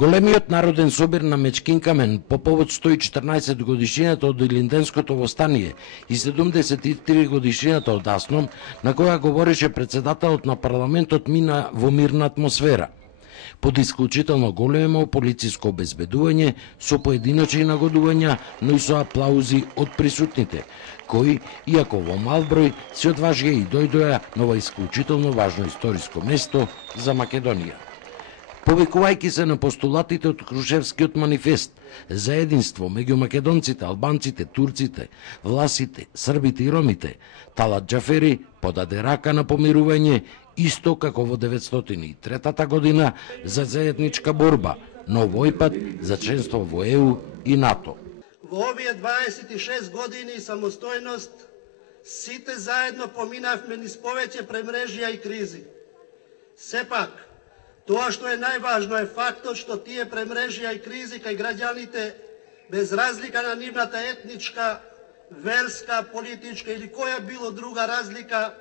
Големиот народен собир на Мечкин Камен по повод 114 годишнината од Илинденското востание и 73 годишнината од Асном, на која говореше председателот на парламентот, мина во мирна атмосфера. Под исклучително големо полициско обезбедување, со поединочни нагодувања, но и со аплаузи од присутните, кои, иако во мал број, се одважија и дојдоа на ова исклучително важно историско место за Македонија. Повикувајќи се на постулатите од Крушевскиот манифест за единство меѓу македонците, албанците, турците, власите, србите и ромите, Талат Џафери подаде рака на помирување исто како во 903 година за заедничка борба, но овој пат за членство во ЕУ и НАТО. Во овие 26 години самостојност сите заедно поминавме низ повеќе премрежија и кризи. Сепак, тоа што е најважно е фактот што тие премрежија и кризи кај граѓаните, без разлика на нивната етничка, верска, политичка или која било друга разлика,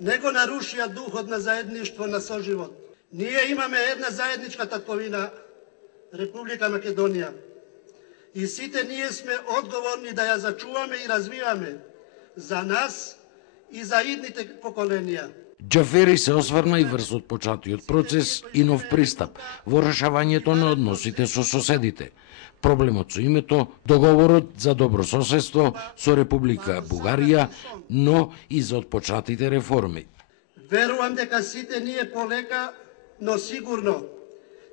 не го нарушија духот на заедништво на соживот. Ние имаме една заедничка татковина, Република Македонија. И сите ние сме одговорни да ја зачуваме и развиваме за нас и за идните поколенија. Џафери се осврна и врз отпочнатиот процес и нов пристап во решавањето на односите со соседите. Проблемот со името, договорот за добро соседство со Република Бугарија, но и за отпочнатите реформи. Верувам дека сите ние полека, но сигурно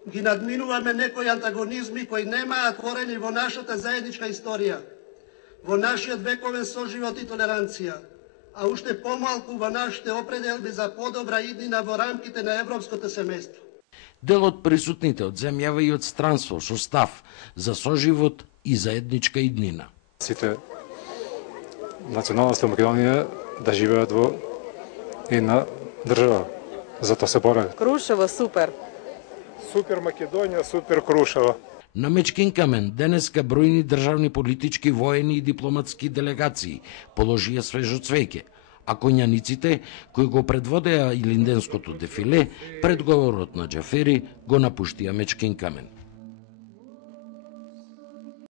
ги надминуваме некои антагонизми кои немаат корени во нашата заедничка историја, во нашиот вековен соживот и толеранција, а уште помалку во нашите определби за подобра иднина во рамките на европското семејство. Дел од присутните од земјава и од странство со став за соживот и заедничка иднина. Сите националности Македонија да живеат во една држава. Затоа се бориме. Крушево супер. Супер Македонија, супер Крушево. На Мечкин Камен денеска бројни државни, политички, воени и дипломатски делегации положија свежо цвеќе, а коњаниците кои го предводеа Илинденското дефиле пред говорот на Џафери го напуштија Мечкин Камен.